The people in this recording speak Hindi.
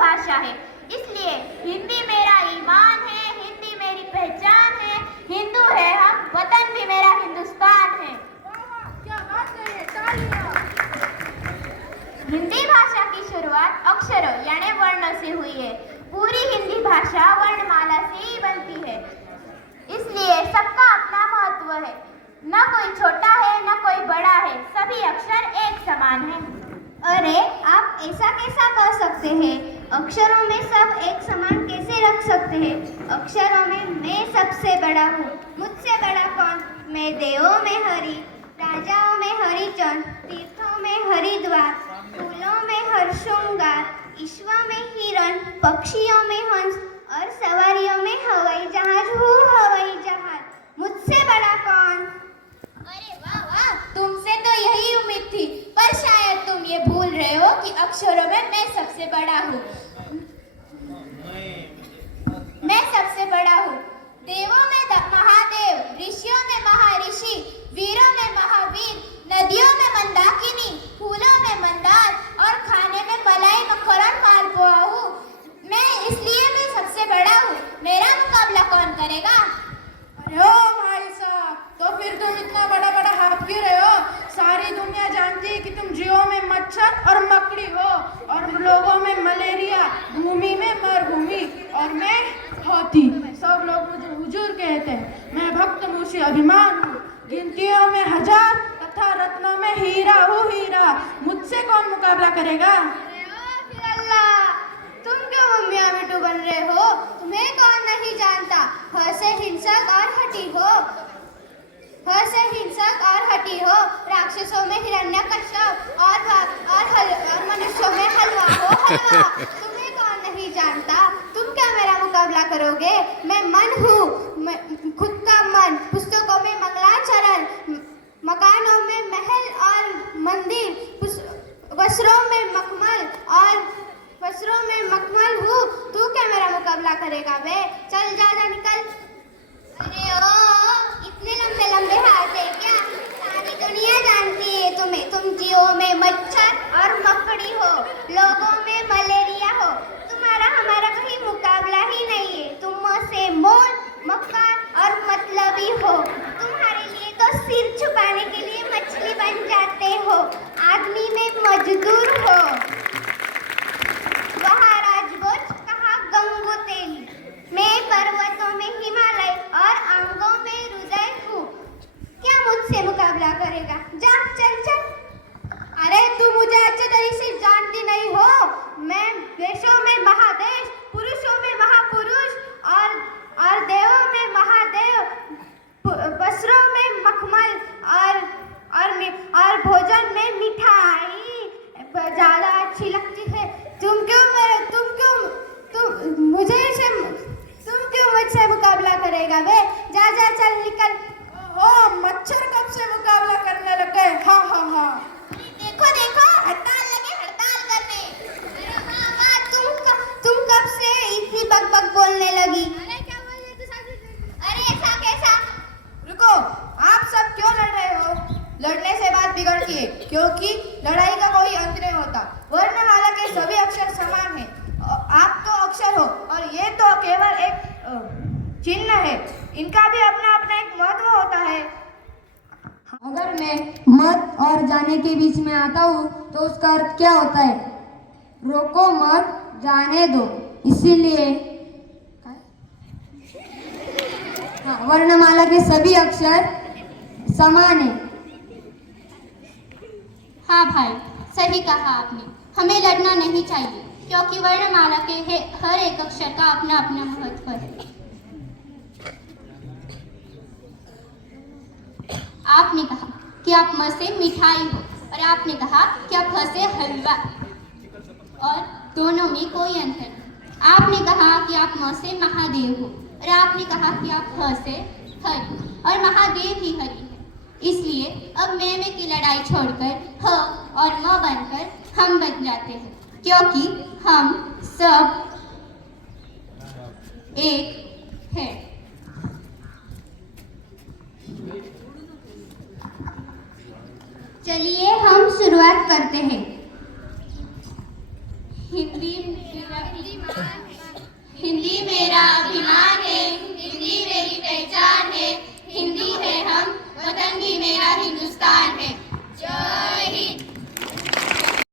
भाषा है। इसलिए हिंदी मेरा ईमान है, हिंदी मेरी पहचान है, हिंदू है हम, वतन भी मेरा हिंदुस्तान है। क्या बात है, तालियां। हिंदी भाषा की शुरुआत अक्षरों यानी वर्णों से हुई है। पूरी हिंदी भाषा वर्णमाला से ही बनती है, इसलिए सबका अपना महत्व है। न कोई छोटा है न कोई बड़ा है, सभी अक्षर एक समान है। अरे आप ऐसा कैसा कह सकते हैं? अक्षरों में सब एक समान कैसे रख सकते हैं? अक्षरों में मैं सबसे बड़ा हूँ, मुझसे बड़ा कौन? मैं देवों में हरि, राजाओं में हरिचंद, तीर्थों में हरिद्वार, फूलों में हर्षोंगार, ईश्वर में हिरण, पक्षियों में हंस और सवारियों में हवाई जहाज हूँ, हवाई जहाज। मुझसे बड़ा कौन? अरे वाह वाह, तुमसे तो यही उम्मीद थी, पर शायद तुम ये भूल रहे हो कि अक्षरों में मैं सबसे बड़ा हूँ। मैं सबसे बड़ा हूँ। देवों में महादेव, ऋषियों में महर्षि, वीरों में महावीर, नदियों में मंदाकिनी, फूलों में मंदार और खाने में मलाई मक्खन मालपुआ हूँ। मैं इसलिए मैं सबसे बड़ा हूँ। मेरा मुकाबला कौन करेगा? अरे ओ भाई साहब, तो फिर तुम इतना बड़ा बड़ा हाथ क्यों रहे हो? सारी दुनिया जानती है कि तुम जियो में मच्छर और मकड़ी हो, और लोगों में मलेरिया, भूमि में मरुभूमि, और मैं हाथी। सब लोग मुझे हुजूर कहते हैं। मैं भक्त मुझे अभिमान हूँ, गिनतियों में हजार तथा रत्नों में हीरा हूँ, हीरा। मुझसे कौन मुकाबला करेगा? तुम क्यों मम्मिया मिट्टू बन रहे हो? तुम्हें कौन नहीं जानता? ह से हिंसक और हठी हो, ह से हिंसक और हठी हो। राक्षसों में हिरण्यकश्यप और मनुष्यों में हलवा हो, हलवा। तुम्हें कौन नहीं जानता? तुम क्या मेरा मुकाबला करोगे? मैं मन हूँ, खुद का मन। पुस्तकों में मंगलाचरण, मकानों में महल और मंदिर, वस्त्रों में मखमल हूँ। तू क्या मेरा मुकाबला करेगा बे? चल जा जा निकल। अरे ओ, इतने लंबे लंबे हाथ है क्या? सारी दुनिया जानती है तुम्हें। तुम जियो में मच्छर और मकड़ी हो, लोगों में मलेरिया हो। तुम्हारा हमारा कहीं मुकाबला ही नहीं है। तुम से मोल मक्कार और मतलबी हो। तुम्हारे लिए तो सिर छुपाने के लिए मछली बन जाते हो, आदमी में मजदूर हो। वहाँ राजभोज, कहाँ गंगो तेली। मैं पर्वतों में हिमालय और अंगों में हृदय हूँ। क्या मुझसे मुकाबला करेगा? जा चल चल। अरे तू मुझे अच्छे तरीके से जानती नहीं हो। मैं देशों में महादेश, पुरुषों में महापुरुष और देवों में महादेव, वस्त्रों में मखमल और भोजन में मिठाई ज्यादा अच्छी लगती है। तुम क्यों मुझसे मुकाबला करेगा बे? जा जा चल निकल। ओ मच्छर कब से मुकाबला करने लगे? हाँ हाँ हाँ। देखो देखो, हड़ताल लगे हड़ताल करने। अरे वाह वाह, तुम कब से इतनी बकबक बोलने लगी? अरे क्या बोल रही तू साथी? अरे ऐसा कैसा? रुको, आप सब क्यों लड़ रहे हो? लड़ने से बात बिगड़ती है, क्योंकि लड़ाई का कोई अंत नहीं होता। वर्णमाला के सभी अक्षर समान हैं। आप तो अक्षर हो और ये तो केवल एक चिन्ह है। इनका भी अपना अपना एक महत्व होता है। अगर मैं मत और जाने के बीच में आता हूँ तो उसका अर्थ क्या होता है? रोको मत, जाने दो। इसीलिए हाँ, वर्णमाला के सभी अक्षर समान है। हाँ भाई, सही कहा आपने। हमें लड़ना नहीं चाहिए, क्योंकि वर्णमाला के हर एक अक्षर का अपना अपना महत्व है। आपने कहा कि आप म से मिठाई हो, और आपने कहा कि आप ह से हलवा, और दोनों में कोई अंतर नहीं। आपने कहा कि आप म से महादेव हो, और आपने कहा कि आप ह से हरि, और महादेव ही हरि है। इसलिए अब मैं की लड़ाई छोड़कर ह और म बनकर हम बन जाते हैं, क्योंकि हम सब एक हैं। चलिए हम शुरुआत करते हैं। हिंदी मेरा हिंदी मेरा अभिमान है,